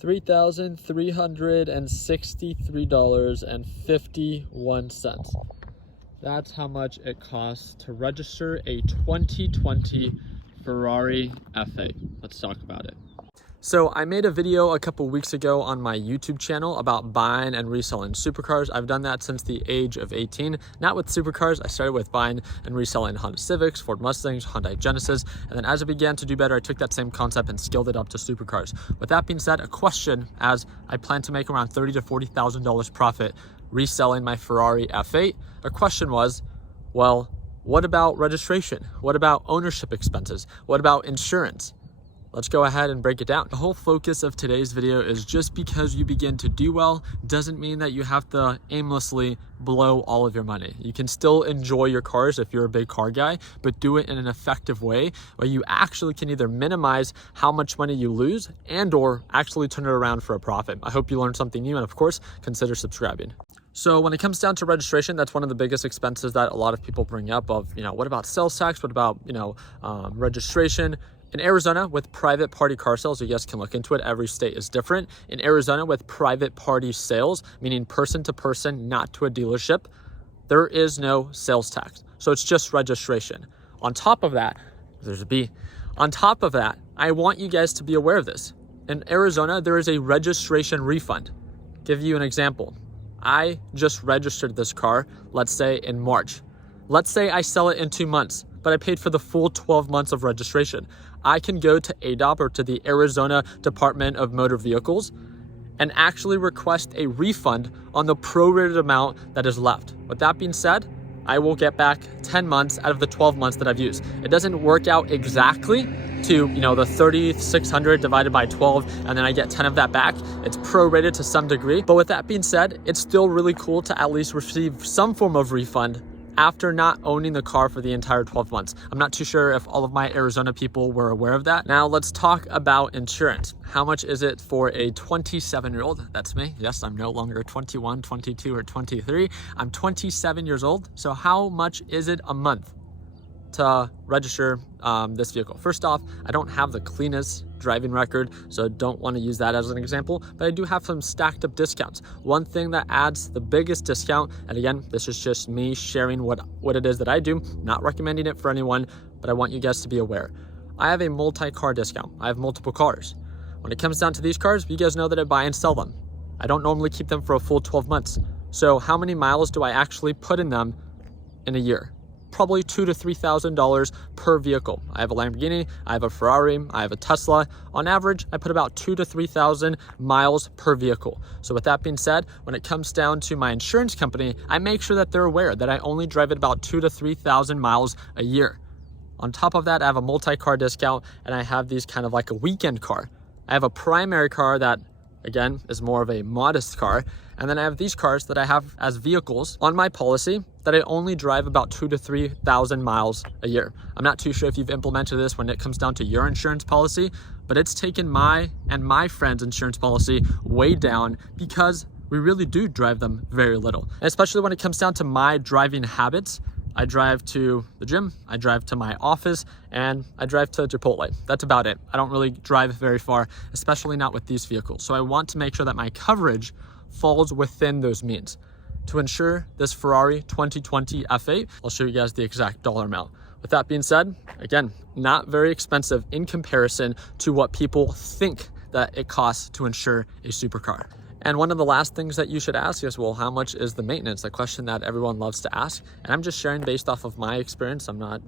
$3,363.51. That's how much it costs to register a 2020 Ferrari F8. Let's talk about it. So I made a video a couple weeks ago on my YouTube channel about buying and reselling supercars. I've done that since the age of 18. Not with supercars, I started with buying and reselling Honda Civics, Ford Mustangs, Hyundai Genesis, and then as I began to do better, I took that same concept and scaled it up to supercars. With that being said, a question, as I plan to make around $30,000 to $40,000 profit reselling my Ferrari F8, a question was, well, what about registration? What about ownership expenses? What about insurance? Let's go ahead and break it down. The whole focus of today's video is just because you begin to do well doesn't mean that you have to aimlessly blow all of your money. You can still enjoy your cars if you're a big car guy, but do it in an effective way where you actually can either minimize how much money you lose and or actually turn it around for a profit. I hope you learned something new, and of course, consider subscribing. So when it comes down to registration, that's one of the biggest expenses that a lot of people bring up of, what about sales tax? What about, registration? In Arizona, with private party car sales, you guys can look into it. Every state is different. In Arizona, with private party sales, meaning person to person, not to a dealership, there is no sales tax. So it's just registration. On top of that, there's a B. On top of that, I want you guys to be aware of this. In Arizona, there is a registration refund. Give you an example. I just registered this car, let's say in March. Let's say I sell it in 2 months, but I paid for the full 12 months of registration. I can go to ADOP, or to the Arizona Department of Motor Vehicles, and actually request a refund on the prorated amount that is left. With that being said, I will get back 10 months out of the 12 months that I've used. It doesn't work out exactly to, the 3,600 divided by 12, and then I get 10 of that back. It's prorated to some degree. But with that being said, it's still really cool to at least receive some form of refund after not owning the car for the entire 12 months. I'm not too sure if all of my Arizona people were aware of that. Now let's talk about insurance. How much is it for a 27-year-old? That's me. Yes, I'm no longer 21, 22, or 23. I'm 27 years old. So how much is it a month to register this vehicle? First off, I don't have the cleanest driving record, so don't want to use that as an example, but I do have some stacked up discounts. One thing that adds the biggest discount, and again, this is just me sharing what it is that I do, not recommending it for anyone, but I want you guys to be aware. I have a multi-car discount. I have multiple cars. When it comes down to these cars, you guys know that I buy and sell them. I don't normally keep them for a full 12 months. So how many miles do I actually put in them in a year? Probably $2,000 to $3,000 per vehicle. I have a Lamborghini, I have a Ferrari, I have a Tesla. On average, I put about 2,000 to 3,000 miles per vehicle. So with that being said, when it comes down to my insurance company, I make sure that they're aware that I only drive it about 2,000 to 3,000 miles a year. On top of that, I have a multi-car discount, and I have these kind of like a weekend car. I have a primary car that, again, is more of a modest car. And then I have these cars that I have as vehicles on my policy that I only drive about 2,000 to 3,000 miles a year. I'm not too sure if you've implemented this when it comes down to your insurance policy, but it's taken my and my friend's insurance policy way down because we really do drive them very little. And especially when it comes down to my driving habits, I drive to the gym, I drive to my office, and I drive to Chipotle. That's about it. I don't really drive very far, especially not with these vehicles. So I want to make sure that my coverage falls within those means. To insure this Ferrari 2020 F8, I'll show you guys the exact dollar amount. With that being said, again, not very expensive in comparison to what people think that it costs to insure a supercar. And one of the last things that you should ask is, well, how much is the maintenance? A question that everyone loves to ask. And I'm just sharing based off of my experience. I'm not,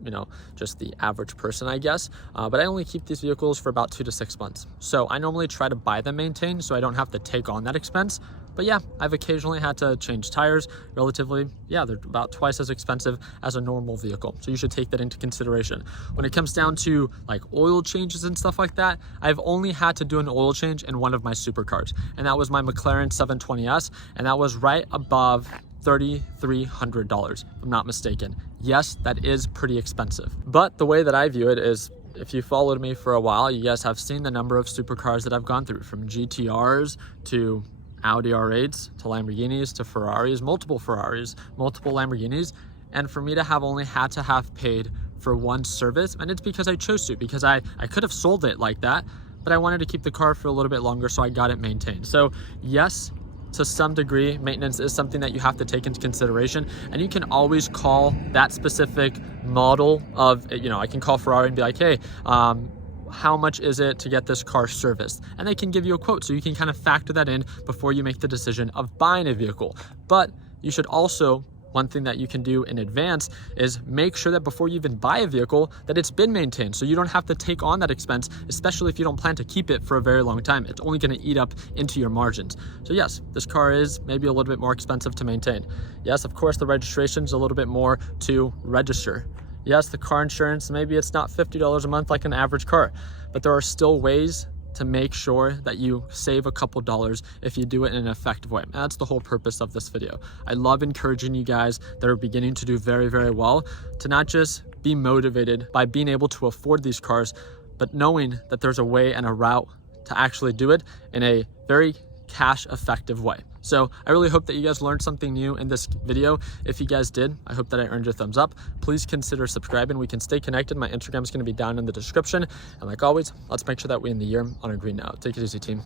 just the average person, I guess. But I only keep these vehicles for about 2 to 6 months. So I normally try to buy them maintained so I don't have to take on that expense. But yeah, I've occasionally had to change tires relatively. Yeah, they're about twice as expensive as a normal vehicle. So you should take that into consideration. When it comes down to like oil changes and stuff like that, I've only had to do an oil change in one of my supercars. And that was my McLaren 720S. And that was right above $3,300, if I'm not mistaken. Yes, that is pretty expensive. But the way that I view it is, if you followed me for a while, you guys have seen the number of supercars that I've gone through, from GTRs to Audi R8s to Lamborghinis to Ferraris, multiple Lamborghinis. And for me to have only had to have paid for one service, and it's because I chose to, because I could have sold it like that, but I wanted to keep the car for a little bit longer, so I got it maintained. So yes, to some degree, maintenance is something that you have to take into consideration, and you can always call that specific model of, I can call Ferrari and be like, hey, how much is it to get this car serviced? And they can give you a quote, so you can kind of factor that in before you make the decision of buying a vehicle. But you should also, one thing that you can do in advance is make sure that before you even buy a vehicle that it's been maintained, so you don't have to take on that expense, especially if you don't plan to keep it for a very long time. It's only going to eat up into your margins. So yes, this car is maybe a little bit more expensive to maintain. Yes, of course, the registration is a little bit more to register. Yes, the car insurance, maybe it's not $50 a month like an average car, but there are still ways to make sure that you save a couple dollars if you do it in an effective way. And that's the whole purpose of this video. I love encouraging you guys that are beginning to do very, very well to not just be motivated by being able to afford these cars, but knowing that there's a way and a route to actually do it in a very cash effective way. So I really hope that you guys learned something new in this video. If you guys did, I hope that I earned your thumbs up. Please consider subscribing. We can stay connected. My Instagram is going to be down in the description. And like always, let's make sure that we end the year on a green note. Take it easy, team.